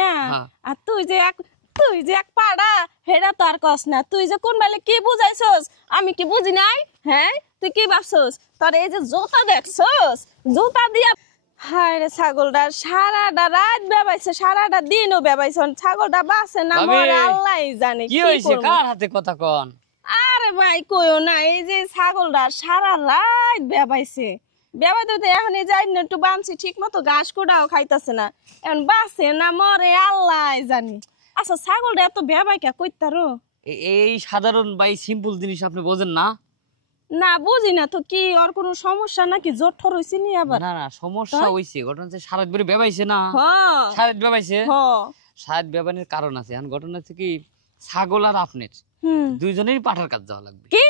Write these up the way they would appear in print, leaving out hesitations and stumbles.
না? আর তুই যে এক পাড়া হেডা তো আর কস না। তুই যে কোন বেলে কি বুঝাইছস আমি কি বুঝি নাই? হ্যাঁ তুই কি ভাবছস তোর এই যে জুতা দেখছস জুতা দিয়া হায় রে ছাগলটা সারাটা রাত বেবাইছে সারাটা দিনও বেবাইছে ছাগলটা বাঁচে না মরে আল্লাহই জানে কি হইছে কার হাতে কথা কন আরে ভাই কইও না এই যে ছাগলটা সারা রাত বেবাইছে বেবাইতে তো এখন এই যাই না একটু বানছি ঠিক মতো ঘাস কোটাও খাইতাছে না এখন বাঁচে না মরে আল্লাহই জানে আচ্ছা ছাগলটা এত বেবাই কে কইতারো এই সাধারণ ভাই সিম্পল জিনিস আপনি বোঝেন না না বুঝি না তো কি ওর কোনো সমস্যা নাকি জোর ঠর হইছে নি আবার না না সমস্যা হইছে ঘটনা হচ্ছে সারা বেরে বেবাইছে না হ্যাঁ সারা বেবাইছে হ্যাঁ সারা বেবানের কারণ আছে এখন ঘটনা হচ্ছে কি ছাগল আর আপনার দুইজনেরই পাঠার কাজ যাওয়া লাগবে কি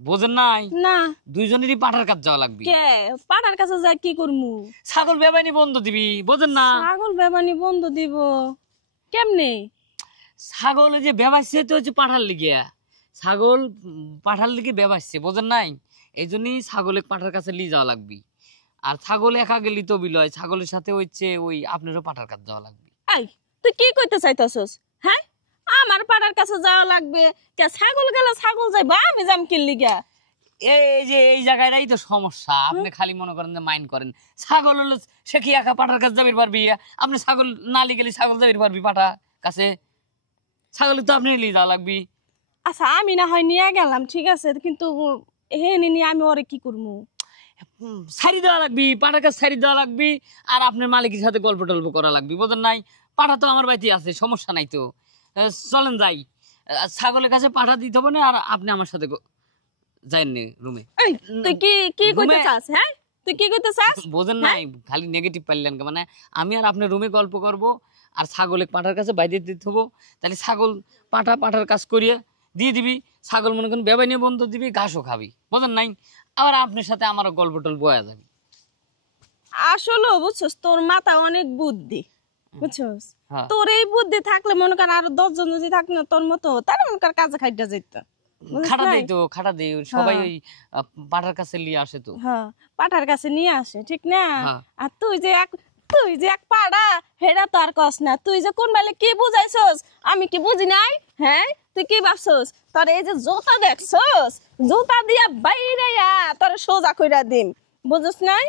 বোঝেন নাই না দুইজনেরই পাঠার কাজ যাওয়া লাগবে কে পাড়ার কাছে যা কি করমু ছাগল বেবাইনি বন্ধ দিবি বোঝেন না ছাগল বেবানি বন্ধ দিব কেমনে ছাগল যে বেবাইছে তো হচ্ছে পাঠার লিগিয়া ছাগল পাঠার লিগে বেবাইছে বোঝেন নাই এই জন্যই ছাগলে পাঠার কাছে নিয়ে যাওয়া লাগবে আর ছাগল একা গেলি তো বিলয় ছাগলের সাথে হচ্ছে ওই আপনারও পাঠার কাছে যাওয়া লাগবে এই তুই কি কইতে চাইতাছস হ্যাঁ আমার পাড়ার কাছে যাওয়া লাগবে কে ছাগল গেলে ছাগল যাইবা আমি যাম কি লিগা এই যে এই জায়গাটাই তো সমস্যা আপনি খালি মনে করেন যে মাইন্ড করেন ছাগল হলো সে কি একা পাঠার কাছে যাবির পারবি আপনি ছাগল না লিয়ে গেলে ছাগল যাবির পারবি পাঠা কাছে ছাগল তো আপনি নিয়ে যাওয়া লাগবি আচ্ছা আমি না হয় নিয়ে গেলাম ঠিক আছে কিন্তু হে নিয়ে আমি ওরে কি করবো সারি দেওয়া লাগবি পাঠার কাছে সারি দেওয়া লাগবি আর আপনার মালিকের সাথে গল্প টল্প করা লাগবি বোঝেন নাই পাঠা তো আমার বাড়িতে আছে সমস্যা নাই তো চলেন যাই ছাগলের কাছে পাঠা দিতে হবে না আর আপনি আমার সাথে যাইনি রুমে তুই কি কি কইতে চাস হ্যাঁ তুই কি কইতে চাস বোঝেন নাই খালি নেগেটিভ পাইলেন মানে আমি আর আপনার রুমে গল্প করব আর ছাগলে পাঠার কাছে বাইরে দিতে হবো তাহলে ছাগল পাঠার কাজ করিয়ে দিয়ে দিবি ছাগল মনে করেন বেবাই নিয়ে বন্ধ দিবি ঘাসও খাবি বোঝেন নাই আবার আপনার সাথে আমার গল্প টল্প বয়া যাবে আসলে বুঝছস তোর মাথা অনেক বুদ্ধি বুঝছস তোর এই বুদ্ধি থাকলে মনে কর আর 10 জন যদি থাক না তোর মতো তাহলে মনে কর কাজে খাইটা যেত খাটা দেই সবাই ওই পাঠার কাছে নিয়ে আসে তো হ্যাঁ পাঠার কাছে নিয়ে আসে ঠিক না আর তুই যে এক পাড়া হেডা তো আর কস না তুই যে কোন বেলে কি বুঝাইছস আমি কি বুঝি নাই হ্যাঁ তুই কি ভাবছস তোর এই যে জুতা দেখছস জুতা দিয়া বাইরে তোর সোজা কইরা দিম বুঝছস নাই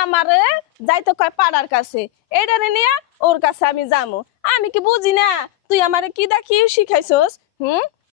আমারে যাইতে কয় পাড়ার কাছে এটারে নিয়ে ওর কাছে আমি যামু আমি কি বুঝি না তুই আমারে কি দেখিও শিখাইছস